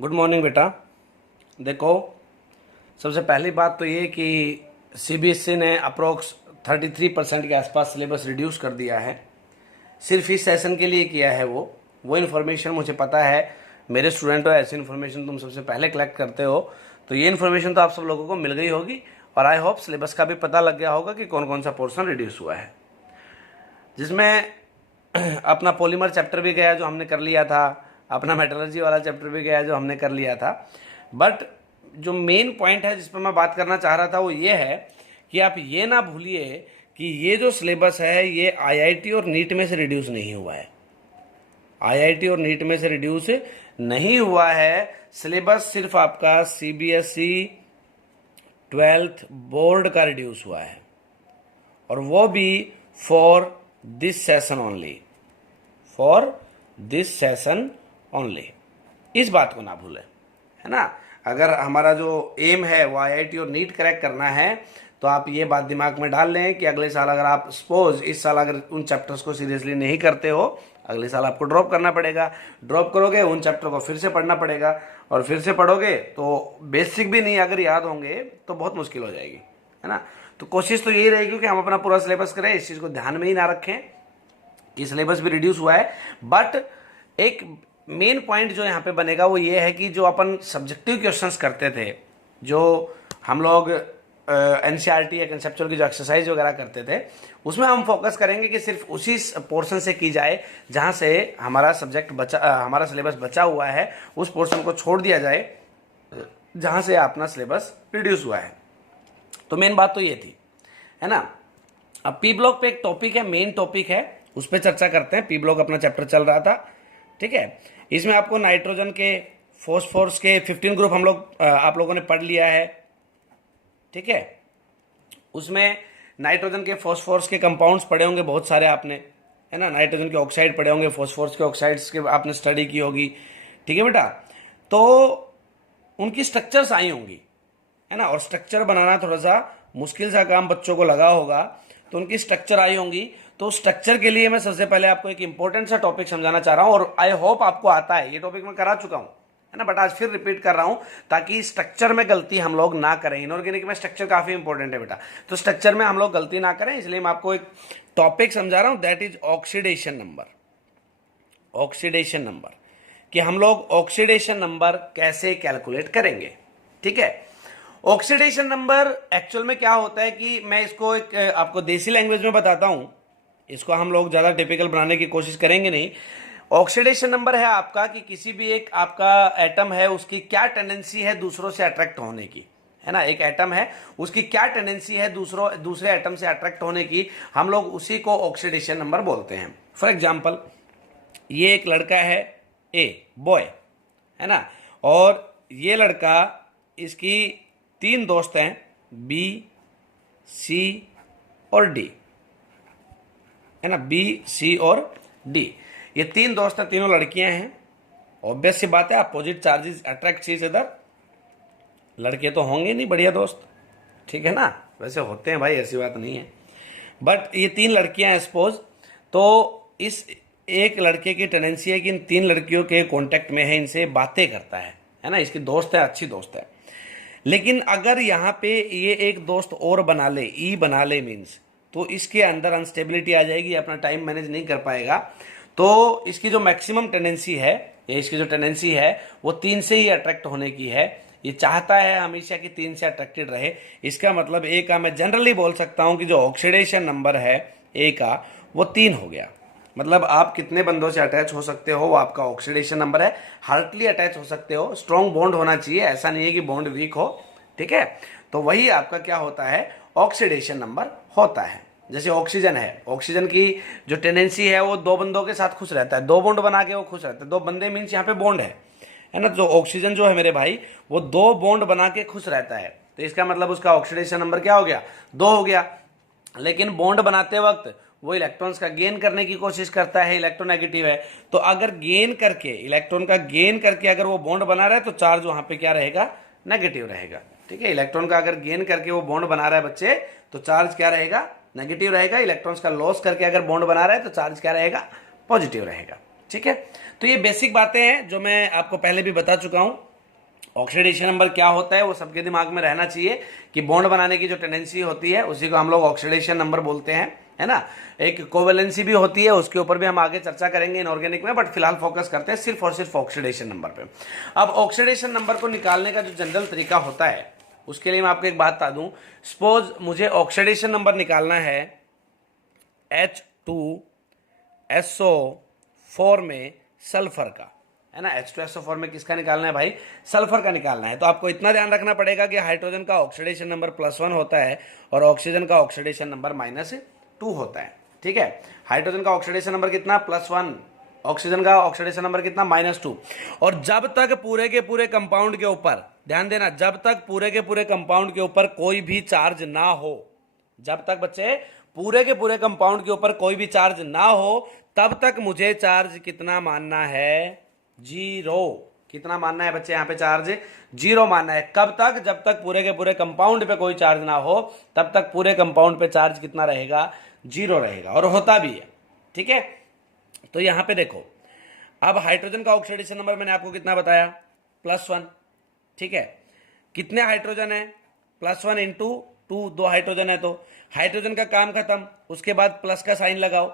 Good morning बेटा। देखो, सबसे पहली बात तो ये कि सीबीएसई ने अप्रोक्स 33% के आसपास सिलेबस रिड्यूस कर दिया है। सिर्फ इस सेशन के लिए किया है। वो इन्फॉर्मेशन मुझे पता है, मेरे स्टूडेंट हो, ऐसी इन्फॉर्मेशन तुम सबसे पहले कलेक्ट करते हो, तो ये इन्फॉर्मेशन तो आप सब लोगों को मिल गई होगी और आई होप सिलेबस का भी पता लग गया होगा कि कौन कौन सा पोर्शन रिड्यूस हुआ है, जिसमें अपना पॉलीमर चैप्टर भी गया जो हमने कर लिया था, अपना मेटलर्जी वाला चैप्टर भी गया जो हमने कर लिया था। बट जो मेन पॉइंट है जिस पर मैं बात करना चाह रहा था वो ये है कि आप ये ना भूलिए कि ये जो सिलेबस है ये आईआईटी और नीट में से रिड्यूस नहीं हुआ है। आईआईटी और नीट में से रिड्यूस नहीं हुआ है। सिलेबस सिर्फ आपका सीबीएसई 12th बोर्ड का रिड्यूस हुआ है, और वो भी for this session only, for this session only. इस बात को ना भूलें, है ना। अगर हमारा जो एम है वो आईआईटी और नीट क्रैक करना है तो आप ये बात दिमाग में डाल लें कि अगले साल अगर आप सपोज इस साल अगर उन चैप्टर्स को सीरियसली नहीं करते हो, अगले साल आपको ड्रॉप करना पड़ेगा। ड्रॉप करोगे, उन चैप्टर को फिर से पढ़ना पड़ेगा, और फिर से पढ़ोगे तो बेसिक भी नहीं अगर याद होंगे तो बहुत मुश्किल हो जाएगी, है ना। तो कोशिश तो यही रहेगी कि हम अपना पूरा सिलेबस करें, इस चीज़ को ध्यान में ही ना रखें कि सिलेबस भी रिड्यूस हुआ है। बट एक मेन पॉइंट जो यहाँ पे बनेगा वो ये है कि जो अपन सब्जेक्टिव क्वेश्चंस करते थे, जो हम लोग एनसीईआरटी या कंसेप्चुअल की जो एक्सरसाइज वगैरह करते थे, उसमें हम फोकस करेंगे कि सिर्फ उसी पोर्शन से की जाए जहाँ से हमारा सब्जेक्ट हमारा सिलेबस बचा हुआ है। उस पोर्शन को छोड़ दिया जाए जहाँ से अपना सिलेबस रिड्यूस हुआ है। तो मेन बात तो ये थी, है ना। अब पी ब्लॉक पे एक टॉपिक है, मेन टॉपिक है, उस पर चर्चा करते हैं। पी ब्लॉक अपना चैप्टर चल रहा था, ठीक है। इसमें आपको नाइट्रोजन के, फॉस्फोरस के 15 ग्रुप आप लोगों ने पढ़ लिया है, ठीक है। उसमें नाइट्रोजन के, फॉस्फोरस के कंपाउंड्स पढ़े होंगे बहुत सारे आपने, है ना। नाइट्रोजन के ऑक्साइड पढ़े होंगे, फॉस्फोरस के ऑक्साइड्स के आपने स्टडी की होगी, ठीक है बेटा। तो उनकी स्ट्रक्चर्स आई होंगी, है ना। और स्ट्रक्चर बनाना थोड़ा सा मुश्किल सा काम बच्चों को लगा होगा, तो उनकी स्ट्रक्चर आई होंगी। तो स्ट्रक्चर के लिए मैं सबसे पहले आपको एक इंपॉर्टेंट सा टॉपिक समझाना चाह रहा हूं, और आई होप आपको आता है। ये टॉपिक मैं करा चुका हूं, है ना, बट आज फिर रिपीट कर रहा हूं ताकि स्ट्रक्चर में गलती हम लोग ना करें। इनऑर्गेनिक में स्ट्रक्चर काफी इंपॉर्टेंट है बेटा, तो स्ट्रक्चर में हम लोग गलती ना करें, इसलिए मैं आपको एक टॉपिक समझा रहा हूं, that is oxidation number. Oxidation number कि हम लोग ऑक्सीडेशन नंबर कैसे कैलकुलेट करेंगे, ठीक है। ऑक्सीडेशन नंबर एक्चुअल में क्या होता है कि मैं इसको एक आपको देसी लैंग्वेज में बताता हूं, इसको हम लोग ज्यादा टिपिकल बनाने की कोशिश करेंगे नहीं। ऑक्सीडेशन नंबर है आपका कि किसी भी एक आपका एटम है उसकी क्या टेंडेंसी है दूसरों से अट्रैक्ट होने की, है ना। एक एटम है, उसकी क्या टेंडेंसी है दूसरे एटम से अट्रैक्ट होने की, हम लोग उसी को ऑक्सीडेशन नंबर बोलते हैं। फॉर एग्जाम्पल, ये एक लड़का है, ए बॉय, है ना, और ये लड़का, इसकी 3 दोस्त हैं, बी, सी और डी, है ना। बी, सी और डी, ये 3 दोस्त हैं, तीनों लड़कियां हैं। ऑब्वियस सी बात है, opposite charges attract each other. लड़के तो होंगे नहीं बढ़िया दोस्त, ठीक है ना, वैसे होते हैं भाई, ऐसी बात नहीं है। बट ये 3 लड़कियां हैं सपोज, तो इस एक लड़के की टेंडेंसी है कि इन 3 लड़कियों के कांटेक्ट में है, इनसे बातें करता है ना, इसकी दोस्त है, अच्छी दोस्त है। लेकिन अगर यहाँ पे ये एक दोस्त और बना ले, ई बना ले मीन्स, तो इसके अंदर अनस्टेबिलिटी आ जाएगी, अपना टाइम मैनेज नहीं कर पाएगा। तो इसकी जो मैक्सिमम टेंडेंसी है, या इसकी जो टेंडेंसी है वो 3 से ही अट्रैक्ट होने की है। ये चाहता है हमेशा कि 3 से अट्रैक्टेड रहे। इसका मतलब ए का मैं जनरली बोल सकता हूं कि जो ऑक्सीडेशन नंबर है ए का वो 3 हो गया। मतलब आप कितने बंदों से अटैच हो सकते हो वो आपका ऑक्सीडेशन नंबर है। हार्टली अटैच हो सकते हो, स्ट्रॉन्ग बॉन्ड होना चाहिए, ऐसा नहीं है कि बॉन्ड वीक हो, ठीक है। तो वही आपका क्या होता है, ऑक्सीडेशन नंबर होता है। जैसे ऑक्सीजन है, ऑक्सीजन की जो टेंडेंसी है वो 2 बंदों के साथ खुश रहता है, 2 बॉन्ड बना के वो खुश रहता है। 2 बंदे मीन्स यहाँ पे बॉन्ड है ना। जो ऑक्सीजन जो है मेरे भाई वो 2 बॉन्ड बना के खुश रहता है, तो इसका मतलब उसका ऑक्सीडेशन नंबर क्या हो गया, 2 हो गया। लेकिन बॉन्ड बनाते वक्त वो इलेक्ट्रॉन्स का गेन करने की कोशिश करता है, इलेक्ट्रोनेगेटिव है। तो अगर गेन करके, इलेक्ट्रॉन का गेन करके अगर वो बॉन्ड बना रहा है तो चार्ज वहां पे क्या रहेगा, नेगेटिव रहेगा, ठीक है। इलेक्ट्रॉन का अगर गेन करके वो बॉन्ड बना रहा है बच्चे, तो चार्ज क्या रहेगा, नेगेटिव रहेगा। इलेक्ट्रॉन्स का लॉस करके अगर बॉन्ड बना रहा है तो चार्ज क्या रहेगा, पॉजिटिव रहेगा, ठीक है। तो ये बेसिक बातें हैं जो मैं आपको पहले भी बता चुका हूं, ऑक्सीडेशन नंबर क्या होता है वो सबके दिमाग में रहना चाहिए कि बॉन्ड बनाने की जो टेंडेंसी होती है उसी को हम लोग ऑक्सीडेशन नंबर बोलते हैं, है ना। एक कोवेलेंसी भी होती है, उसके ऊपर भी हम आगे चर्चा करेंगे इनऑर्गेनिक में, बट फिलहाल फोकस करते हैं सिर्फ और सिर्फ ऑक्सीडेशन नंबर पे। अब ऑक्सीडेशन नंबर को निकालने का जो जनरल तरीका होता है उसके लिए मैं आपको एक बात बता दूं। सपोज मुझे ऑक्सीडेशन नंबर निकालना है H2SO4 में सल्फर का, है ना। H2SO4 में किसका निकालना है भाई? सल्फर का निकालना है। तो आपको इतना ध्यान रखना पड़ेगा कि हाइड्रोजन का ऑक्सीडेशन नंबर +1 होता है और ऑक्सीजन का ऑक्सीडेशन नंबर -2 होता है, ठीक है। हाइड्रोजन का ऑक्सीडेशन नंबर कितना? +1, ऑक्सीजन का ऑक्सीडेशन नंबर कितना? -2। और जब तक पूरे के पूरे कंपाउंड के ऊपर, ध्यान देना, जब तक पूरे के पूरे कंपाउंड के ऊपर कोई भी चार्ज ना हो, जब तक बच्चे पूरे के पूरे कंपाउंड के ऊपर कोई भी चार्ज ना हो, तब तक मुझे चार्ज कितना मानना है? 0। कितना मानना है बच्चे? यहाँ पे चार्ज 0 मानना है। कब तक? जब तक पूरे के पूरे कंपाउंड पे कोई चार्ज ना हो, तब तक पूरे कंपाउंड पे चार्ज कितना रहेगा? 0 रहेगा, और होता भी है, ठीक है। तो यहां पे देखो, अब हाइड्रोजन का ऑक्सीडेशन नंबर मैंने आपको कितना बताया? +1, ठीक है। कितने हाइड्रोजन है? +1 × 2, 2 हाइड्रोजन है, तो हाइड्रोजन का काम खत्म। उसके बाद प्लस का साइन लगाओ।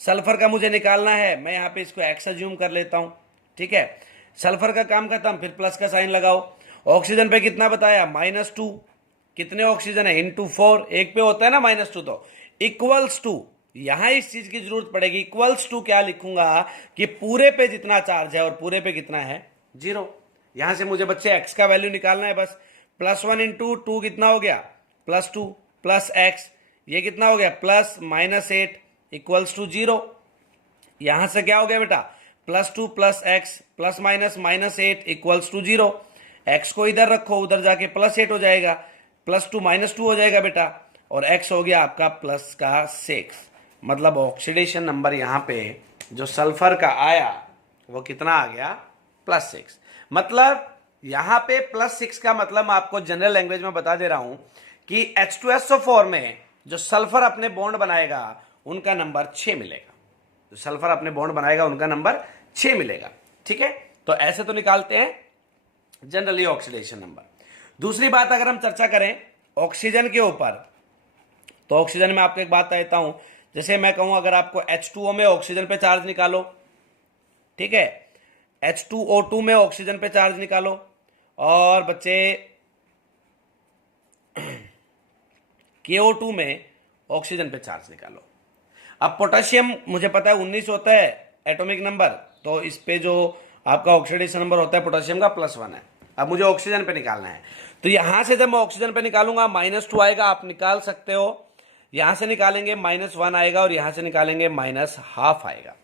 सल्फर का मुझे निकालना है, मैं यहाँ पे इसको X अज्यूम कर लेता हूं, ठीक है। सल्फर का काम खत्म, फिर प्लस का साइन लगाओ। ऑक्सीजन पे कितना बताया? -2। कितने ऑक्सीजन है? × 4, एक पे होता है ना -2, तो =2। यहां इस चीज की जरूरत पड़ेगी, =2 क्या लिखूंगा कि पूरे पे जितना चार्ज है और पूरे पे कितना है? 0। यहां से मुझे बच्चे x का वैल्यू निकालना है बस। +1 × 2 कितना हो गया? +2 प्लस x, ये कितना हो गया? +-8 = 0। यहां से क्या हो गया बेटा? +2 + x +-8 = 0। x को इधर रखो, उधर जाके +8 हो जाएगा, +2 -2 हो जाएगा बेटा, और x हो गया आपका +6। मतलब ऑक्सीडेशन नंबर यहां पे जो सल्फर का आया वो कितना आ गया? +6। मतलब यहां पे +6 का मतलब मैं आपको जनरल लैंग्वेज में बता दे रहा हूं कि H2SO4 में जो सल्फर अपने बॉन्ड बनाएगा उनका नंबर 6 मिलेगा। जो सल्फर अपने बॉन्ड बनाएगा उनका नंबर 6 मिलेगा, ठीक है। तो ऐसे तो निकालते हैं जनरली ऑक्सीडेशन नंबर। दूसरी बात अगर हम चर्चा करें ऑक्सीजन के ऊपर, तो ऑक्सीजन में आपको एक बात देता हूं। जैसे मैं कहूं अगर आपको H2O में ऑक्सीजन पे चार्ज निकालो, ठीक है, H2O2 में ऑक्सीजन पे चार्ज निकालो, और बच्चे KO2 में ऑक्सीजन पे चार्ज निकालो। अब पोटेशियम मुझे पता है 19 होता है एटॉमिक नंबर, तो इस पे जो आपका ऑक्सीडेशन नंबर होता है पोटेशियम का +1 है। अब मुझे ऑक्सीजन पे निकालना है, तो यहां से जब मैं ऑक्सीजन पे निकालूंगा -2 आएगा, आप निकाल सकते हो। यहां से निकालेंगे -1 आएगा, और यहां से निकालेंगे -½ आएगा,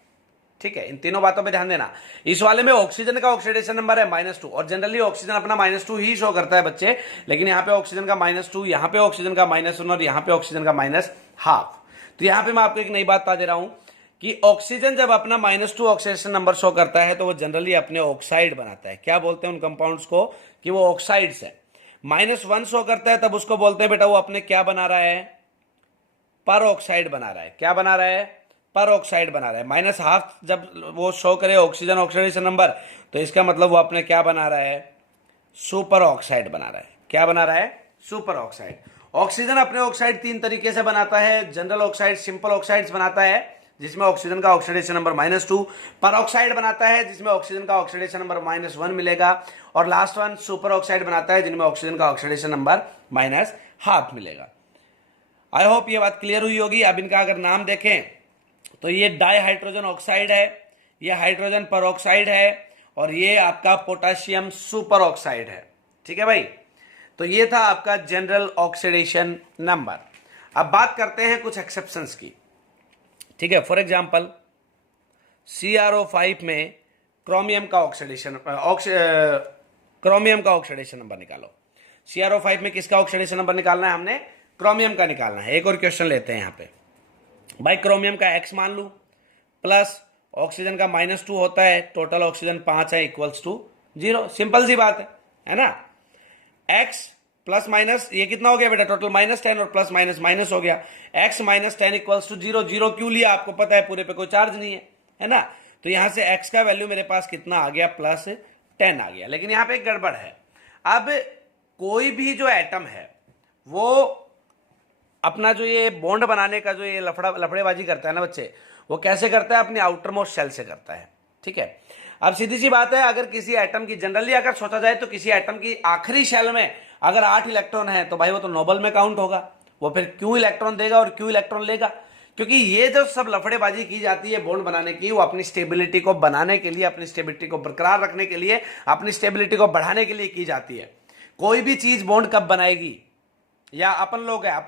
ठीक है। इन तीनों बातों पे ध्यान देना। इस वाले में ऑक्सीजन का ऑक्सीडेशन नंबर है -2, और जनरली ऑक्सीजन अपना -2 ही शो करता है बच्चे, लेकिन यहाँ पे ऑक्सीजन का -2, यहाँ पे ऑक्सीजन का -1 और यहाँ पे ऑक्सीजन का -½ तो यहाँ पे मैं आपको एक नई बात बता दे रहा हूं कि ऑक्सीजन जब अपना -2 ऑक्सीडेशन नंबर शो करता है तो वो जनरली अपने ऑक्साइड बनाता है। क्या बोलते हैं उन कंपाउंड्स को? कि वो ऑक्साइड्स है। -1 शो करता है तब उसको बोलते हैं बेटा वो अपने क्या बना रहा है? पर ऑक्साइड बना रहा है। क्या बना रहा है? पर ऑक्साइड बना रहा है। -½ जब वो शो करे ऑक्सीजन ऑक्सीडेशन नंबर, तो इसका मतलब वो अपने क्या बना रहा है? सुपर ऑक्साइड बना रहा है। क्या बना रहा है? Super oxide. ऑक्सीजन अपने ऑक्साइड 3 तरीके से बनाता है। जनरल ऑक्साइड, सिंपल ऑक्साइड्स बनाता है जिसमें ऑक्सीजन का ऑक्सीडेशन नंबर -2, पर ऑक्साइड बनाता है जिसमें ऑक्सीजन का ऑक्सीडेशन नंबर -1 मिलेगा, और लास्ट वन सुपर ऑक्साइड बनाता है जिनमें ऑक्सीजन का ऑक्सीडेशन नंबर -½ मिलेगा। आई होप ये बात क्लियर हुई होगी। अब इनका अगर नाम देखें तो ये डाई हाइड्रोजन ऑक्साइड है, ये हाइड्रोजन परऑक्साइड है, और ये आपका पोटेशियम सुपर ऑक्साइड है, ठीक है भाई। तो ये था आपका जनरल ऑक्सीडेशन नंबर। अब बात करते हैं कुछ एक्सेप्शंस की, ठीक है। फॉर एग्जांपल CrO5 में क्रोमियम का ऑक्सीडेशन नंबर निकालो। CrO5 में किसका ऑक्सीडेशन नंबर निकालना है? हमने क्रोमियम का निकालना है। एक और क्वेश्चन लेते हैं यहाँ पे भाई। क्रोमियम का X मान लू, प्लस ऑक्सीजन का -2 होता है, टोटल ऑक्सीजन 5 है, = 0। सिंपल सी बात है ना। X +- ये कितना हो गया बेटा? टोटल -10 और +- हो गया। X -10 = 0। 0 क्यों लिया? आपको पता है पूरे पे कोई चार्ज नहीं है ना। तो यहां से X का वैल्यू मेरे पास कितना आ गया? +10 आ गया। लेकिन यहां पे एक गड़बड़ है। अब कोई भी जो एटम है वो अपना जो ये बॉन्ड बनाने का जो ये लफड़ेबाजी करता है ना बच्चे, वो कैसे करता है? अपनी आउटर मोस्ट शेल से करता है। ठीक है, अब सीधी सी बात है, अगर किसी एटम की जनरली अगर सोचा जाए तो किसी एटम की आखिरी शेल में अगर 8 इलेक्ट्रॉन है तो भाई वो तो नोबल में काउंट होगा। वो फिर क्यों इलेक्ट्रॉन देगा और क्यों इलेक्ट्रॉन लेगा? क्योंकि ये जो सब लफड़ेबाजी की जाती है बॉन्ड बनाने की, वो अपनी स्टेबिलिटी को बनाने के लिए, अपनी स्टेबिलिटी को बरकरार रखने के लिए, अपनी स्टेबिलिटी को बढ़ाने के लिए की जाती है। कोई भी चीज बॉन्ड कब बनाएगी, या अपन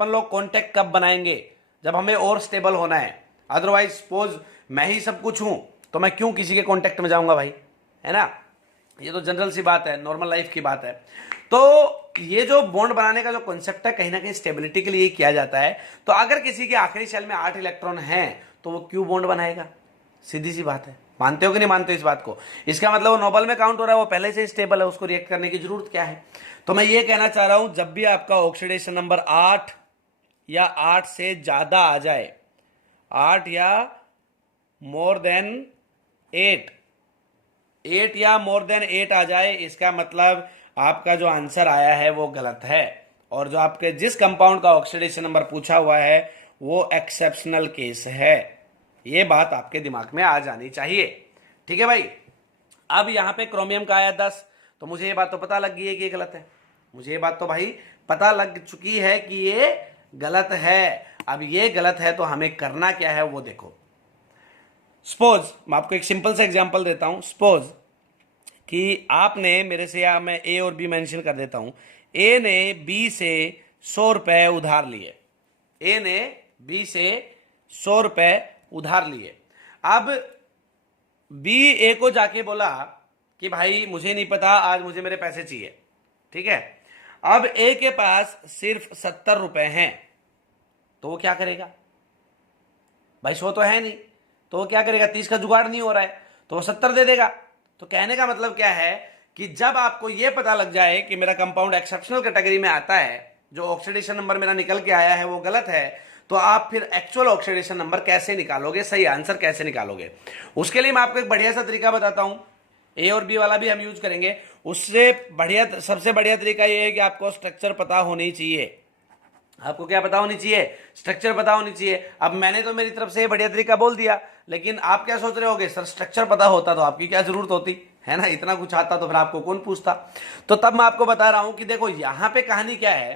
लोग कॉन्टेक्ट कब बनाएंगे? जब हमें और स्टेबल होना है। अदरवाइज सपोज मैं ही सब कुछ हूं तो मैं क्यों किसी के कॉन्टेक्ट में जाऊंगा भाई, है ना? ये तो जनरल सी बात है, नॉर्मल लाइफ की बात है। तो ये जो बॉन्ड बनाने का जो कॉन्सेप्ट है कहीं ना कहीं स्टेबिलिटी के लिए किया जाता है। तो अगर किसी के आखिरी शेल में 8 इलेक्ट्रॉन हैं तो वो क्यों बॉन्ड बनाएगा? सीधी सी बात है। मानते हो कि नहीं मानते हो इस बात को? इसका मतलब वो नोबल में काउंट हो रहा है, वो पहले से स्टेबल है, उसको रिएक्ट करने की जरूरत क्या है? तो मैं ये कहना चाह रहा हूं, जब भी आपका ऑक्सीडेशन नंबर 8 या 8 से ज्यादा आ जाए, 8 या मोर देन 8 या मोर देन 8 आ जाए, इसका मतलब आपका जो आंसर आया है वो गलत है। और जो आपके जिस कंपाउंड का ऑक्सीडेशन नंबर पूछा हुआ है वो एक्सेप्शनल केस है। ये बात आपके दिमाग में आ जानी चाहिए। ठीक है भाई। अब यहां पे क्रोमियम का आया 10, तो मुझे ये बात तो पता लग गई है कि ये गलत है। मुझे ये बात तो भाई पता लग चुकी है कि ये गलत है। अब ये गलत है तो हमें करना क्या है वो देखो। सपोज मैं आपको एक सिंपल सा एग्जांपल देता हूं। सपोज कि आपने मेरे से, या मैं ए और बी मेंशन कर देता हूं, ए ने बी से 100 रुपए उधार लिए। ए ने बी से 100 रुपए उधार लिए। अब बी ए को जाके बोला कि भाई मुझे नहीं पता, आज मुझे मेरे पैसे चाहिए। ठीक है, अब ए के पास सिर्फ 70 रुपए हैं, तो वो क्या करेगा भाई? 100 तो है नहीं, तो वो क्या करेगा? 30 का जुगाड़ नहीं हो रहा है तो वो 70 दे देगा। तो कहने का मतलब क्या है कि जब आपको यह पता लग जाए कि मेरा कंपाउंड एक्सेप्शनल कैटेगरी में आता है, जो ऑक्सीडेशन नंबर मेरा निकल के आया है वो गलत है, तो आप फिर एक्चुअल ऑक्सीडेशन नंबर कैसे निकालोगे, सही आंसर कैसे निकालोगे? उसके लिए मैं आपको एक बढ़िया सा तरीका बताता हूं। ए और बी वाला भी हम यूज करेंगे। उससे बढ़िया, सबसे बढ़िया तरीका यह है कि आपको स्ट्रक्चर पता होनी चाहिए। आपको क्या पता होनी चाहिए? स्ट्रक्चर पता होनी चाहिए। अब मैंने तो मेरी तरफ से बढ़िया तरीका बोल दिया, लेकिन आप क्या सोच रहे होगे? सर स्ट्रक्चर पता होता तो आपकी क्या जरूरत होती है ना? इतना कुछ आता तो फिर आपको कौन पूछता? तो तब मैं आपको बता रहा हूं कि देखो यहां पे कहानी क्या है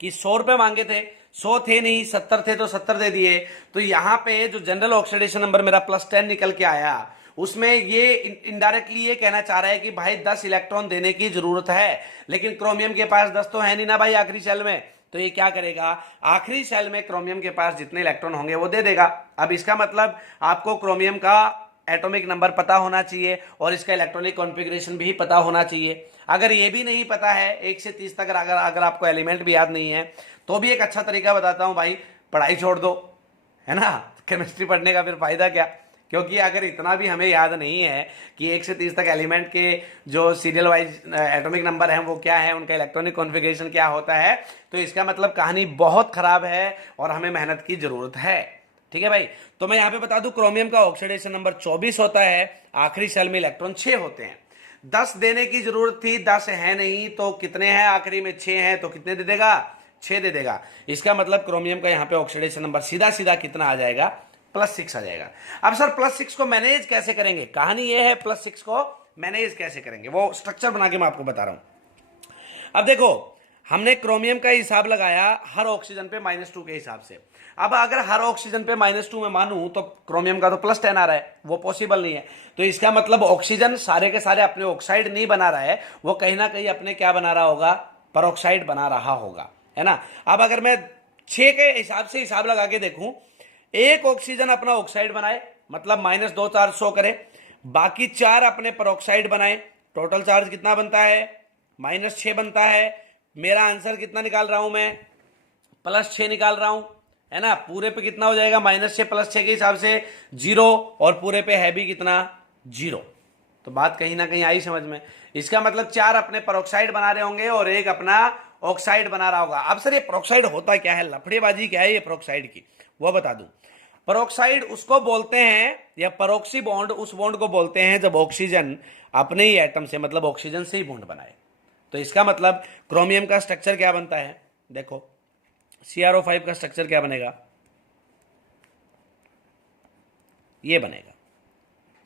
कि 100 रुपए मांगे थे, 100 थे नहीं, 70 थे तो 70 दे दिए। तो यहां पे जो जनरल ऑक्सीडेशन नंबर मेरा +10 निकल के आया, उसमें ये इनडायरेक्टली ये कहना चाह रहा है कि भाई 10 इलेक्ट्रॉन देने की जरूरत है, लेकिन क्रोमियम के पास 10 तो है नहीं ना भाई आखिरी शेल में। तो ये क्या करेगा? आखिरी शेल में क्रोमियम के पास जितने इलेक्ट्रॉन होंगे वो दे देगा। अब इसका मतलब आपको क्रोमियम का एटॉमिक नंबर पता होना चाहिए और इसका इलेक्ट्रॉनिक कॉन्फ़िगरेशन भी पता होना चाहिए। अगर ये भी नहीं पता है, 1 से 30 तक अगर आपको एलिमेंट भी याद नहीं है, तो भी एक अच्छा तरीका बताता हूं भाई, पढ़ाई छोड़ दो, है ना? केमिस्ट्री पढ़ने का फिर फायदा क्या? क्योंकि अगर इतना भी हमें याद नहीं है कि 1 से 30 तक एलिमेंट के जो सीरियल वाइज एटॉमिक नंबर हैं वो क्या है, उनका इलेक्ट्रॉनिक कॉन्फ़िगरेशन क्या होता है, तो इसका मतलब कहानी बहुत खराब है और हमें मेहनत की जरूरत है। ठीक है भाई। तो मैं यहां पे बता दूं, क्रोमियम का ऑक्सीडेशन नंबर 24 होता है, आखिरी शेल में इलेक्ट्रॉन 6 होते हैं। 10 देने की जरूरत थी, 10 है नहीं, तो कितने हैं आखिरी में? 6 हैं, तो कितने दे देगा? 6 दे देगा। इसका मतलब क्रोमियम का यहां पे ऑक्सीडेशन नंबर सीधा सीधा कितना आ जाएगा? +6 आ जाएगा। अब सर +6 को मैनेज कैसे करेंगे? कहानी यह है +6 को मैनेज कैसे करेंगे, वो स्ट्रक्चर बना के मैं आपको बता रहा हूं। अब देखो, हमने क्रोमियम का हिसाब लगाया हर ऑक्सीजन पे -2 के हिसाब से। अब अगर हर ऑक्सीजन पे -2 में मानूं तो क्रोमियम का तो +10 आ रहा है, वो पॉसिबल नहीं है। तो इसका मतलब ऑक्सीजन सारे के सारे अपने ऑक्साइड नहीं बना रहा है, वो कहीं ना कहीं अपने क्या बना रहा होगा? परऑक्साइड बना रहा होगा, है ना? अब अगर मैं 6 के हिसाब से हिसाब लगा के देखूं, एक ऑक्सीजन अपना ऑक्साइड बनाए, मतलब -2 चार्ज शो करे, बाकी 4 अपने परऑक्साइड बनाए, टोटल चार्ज कितना बनता है? -6 बनता है। मेरा आंसर कितना निकाल रहा हूं मैं? +6 निकाल रहा हूं, है ना? पूरे पे कितना हो जाएगा? -6 +6 के हिसाब से 0, और पूरे पे है भी कितना? 0। तो बात कहीं ना कहीं आई समझ में? इसका मतलब 4 अपने परऑक्साइड बना रहे होंगे और एक अपना ऑक्साइड बना रहा होगा। अब सर ये परऑक्साइड होता क्या है, लफड़ेबाजी क्या है ये परऑक्साइड की, वो बता दूं। परऑक्साइड उसको बोलते हैं, या परऑक्सी बॉन्ड उस बॉन्ड को बोलते हैं जब ऑक्सीजन अपने ही एटम से, मतलब ऑक्सीजन से ही बॉन्ड बनाए। तो इसका मतलब क्रोमियम का स्ट्रक्चर क्या बनता है, देखो CrO5 का स्ट्रक्चर क्या बनेगा, ये बनेगा।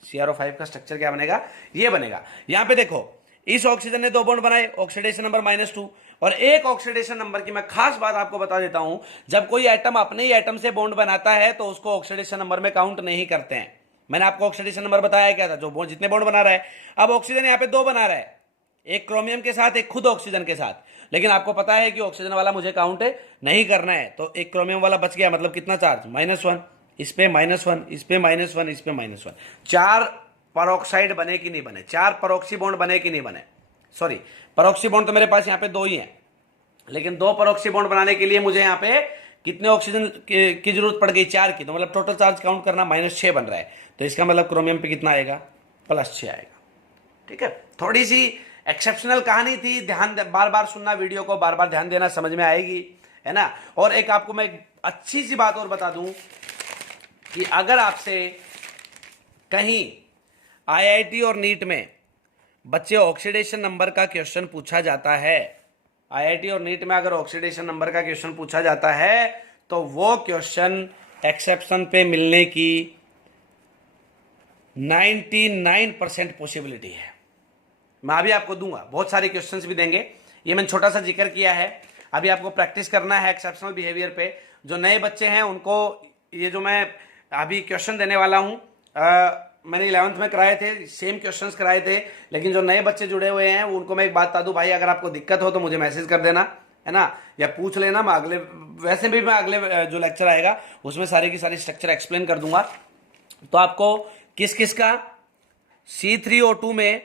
CrO5 का स्ट्रक्चर क्या बनेगा, ये बनेगा। यहां पे देखो इस ऑक्सीजन ने 2 बॉन्ड बनाए, ऑक्सीडेशन नंबर -2, और एक ऑक्सीडेशन नंबर की मैं खास बात आपको बता देता हूं, जब कोई एटम अपने ही एटम से बॉन्ड बनाता है तो उसको ऑक्सीडेशन नंबर में काउंट नहीं करते हैं। मैंने आपको ऑक्सीडेशन नंबर बताया क्या था, जो बॉन्ड जितने बॉन्ड बना रहा है। अब ऑक्सीजन यहां पे 2 बना रहा है, एक क्रोमियम के साथ, एक खुद ऑक्सीजन के साथ, लेकिन आपको पता है कि ऑक्सीजन वाला मुझे काउंट नहीं करना है, तो एक क्रोमियम वाला बच गया, मतलब कितना चार्ज, -1, इस पे -1, इस पे -1, इस पे -1। 4 परऑक्साइड बने कि नहीं बने, 4 परऑक्सी बॉन्ड बने कि नहीं बने, सॉरी परऑक्सी बॉन्ड तो मेरे पास यहाँ पे 2 ही हैं, लेकिन 2 परऑक्सी बॉन्ड बनाने के लिए मुझे यहाँ पे कितने ऑक्सीजन की जरूरत पड़ गई, 4 की, तो मतलब टोटल चार्ज काउंट करना -6 बन रहा है, तो इसका मतलब क्रोमियम पे कितना आएगा, +6 आएगा। ठीक है, थोड़ी सी एक्सेप्शनल कहानी थी, ध्यान बार बार सुनना वीडियो को, बार बार ध्यान देना, समझ में आएगी, है ना। और एक आपको मैं अच्छी सी बात और बता दूं कि अगर आपसे कहीं IIT और नीट में बच्चे ऑक्सीडेशन नंबर का क्वेश्चन पूछा जाता है, IIT और नीट में अगर ऑक्सीडेशन नंबर का क्वेश्चन पूछा जाता है तो वो क्वेश्चन एक्सेप्शन पे मिलने की 99% पॉसिबिलिटी है। मैं अभी आपको दूंगा, बहुत सारे क्वेश्चंस भी देंगे, ये मैंने छोटा सा जिक्र किया है। अभी आपको प्रैक्टिस करना है एक्सेप्शनल बिहेवियर पे। जो नए बच्चे हैं उनको ये जो मैं अभी क्वेश्चन देने वाला हूं, मैंने 11th में कराए थे, सेम क्वेश्चंस कराए थे, लेकिन जो नए बच्चे जुड़े हुए हैं उनको मैं एक बात बता दूं, भाई अगर आपको दिक्कत हो तो मुझे मैसेज कर देना, है ना, या पूछ लेना, मैं अगले, वैसे भी मैं अगले जो लेक्चर आएगा उसमें सारी की सारी स्ट्रक्चर एक्सप्लेन कर दूंगा। तो आपको किस किस का, C3O2 में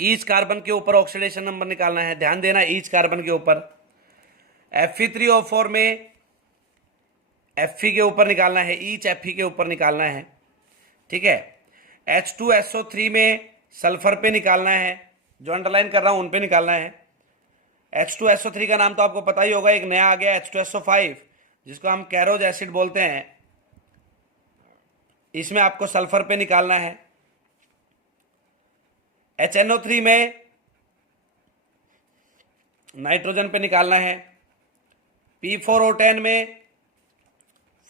ईच कार्बन के ऊपर ऑक्सीडेशन नंबर निकालना है, ध्यान देना, ईच कार्बन के ऊपर। Fe3O4 में Fe के ऊपर निकालना है, ईच Fe के ऊपर निकालना है, ठीक है। H2SO3 में सल्फर पे निकालना है, जो अंडरलाइन कर रहा हूं उन पे निकालना है। H2SO3 का नाम तो आपको पता ही होगा, एक नया आ गया H2SO5 जिसको हम कैरोज एसिड बोलते हैं, इसमें आपको सल्फर पे निकालना है। HNO3 में नाइट्रोजन पे निकालना है। P4O10 में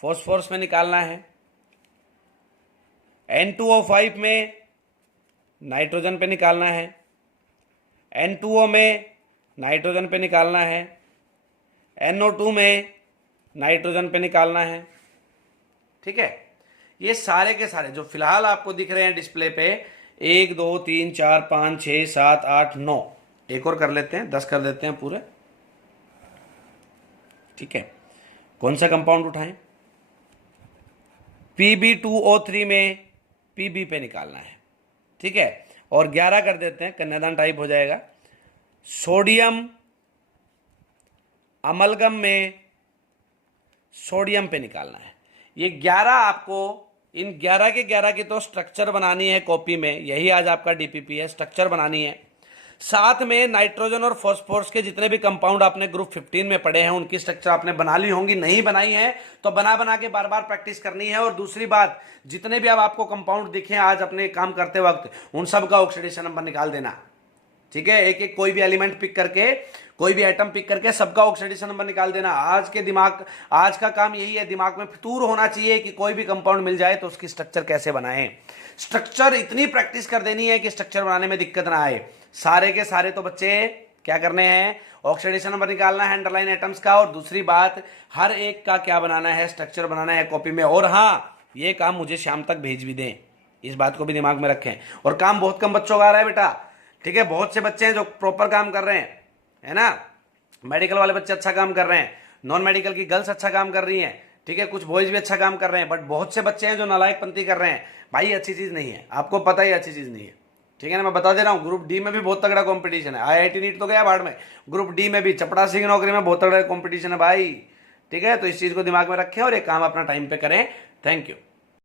फॉस्फोरस में निकालना है। N2O5 में नाइट्रोजन पे निकालना है। N2O में नाइट्रोजन पे निकालना है। NO2 में नाइट्रोजन पे निकालना है, ठीक है। ये सारे के सारे जो फिलहाल आपको दिख रहे हैं डिस्प्ले पे, 1 2 3 4 5 6 7 8 9, एक और कर लेते हैं, 10 कर देते हैं पूरे, ठीक है। कौन सा कंपाउंड उठाएं, Pb2O3 में Pb पे निकालना है, ठीक है। और 11 कर देते हैं, कन्यादान टाइप हो जाएगा। सोडियम अमलगम में सोडियम पे निकालना है। ये 11 आपको, इन 11 के 11 की तो स्ट्रक्चर बनानी है कॉपी में, यही आज आपका DPP है, स्ट्रक्चर बनानी है। साथ में नाइट्रोजन और फॉस्फोरस के जितने भी कंपाउंड आपने ग्रुप 15 में पढ़े हैं उनकी स्ट्रक्चर आपने बना ली होंगी, नहीं बनाई है तो बना बना के बार बार प्रैक्टिस करनी है। और दूसरी बात, जितने भी अब आपको कंपाउंड दिखे आज अपने काम करते वक्त, उन सब का ऑक्सीडेशन नंबर निकाल देना, ठीक है। एक एक कोई भी एलिमेंट पिक करके, कोई भी एटम पिक करके सबका ऑक्सीडेशन नंबर निकाल देना। आज का काम यही है, दिमाग में फितूर होना चाहिए कि कोई भी कंपाउंड मिल जाए तो उसकी स्ट्रक्चर कैसे बनाएं। स्ट्रक्चर इतनी प्रैक्टिस कर देनी है कि स्ट्रक्चर बनाने में दिक्कत ना आए। सारे के सारे तो बच्चे क्या करने हैं, ऑक्सीडेशन नंबर निकालना है अंडरलाइन एटम्स का, और दूसरी बात हर एक का क्या बनाना है, स्ट्रक्चर बनाना है कॉपी में। और हाँ, ये काम मुझे शाम तक भेज भी दें, इस बात को भी दिमाग में रखें। और काम बहुत कम बच्चों का आ रहा है बेटा, ठीक है। बहुत से बच्चे हैं जो प्रॉपर काम कर रहे हैं, है ना। मेडिकल वाले बच्चे अच्छा काम कर रहे हैं, नॉन मेडिकल की गर्ल्स अच्छा काम कर रही हैं, ठीक है, कुछ बॉयज भी अच्छा काम कर रहे हैं, बट बहुत से बच्चे हैं जो नालायक पंती कर रहे हैं। भाई अच्छी चीज नहीं है, आपको पता ही अच्छी चीज नहीं है, ठीक है ना। मैं बता दे रहा हूँ, ग्रुप डी में भी बहुत तगड़ा कंपटीशन है। IIT नीट तो गया बाढ़ में, ग्रुप डी में भी चपड़ासी की नौकरी में बहुत तगड़ा कंपटीशन है भाई, ठीक है। तो इस चीज को दिमाग में रखें और एक काम अपना टाइम पे करें। Thank you.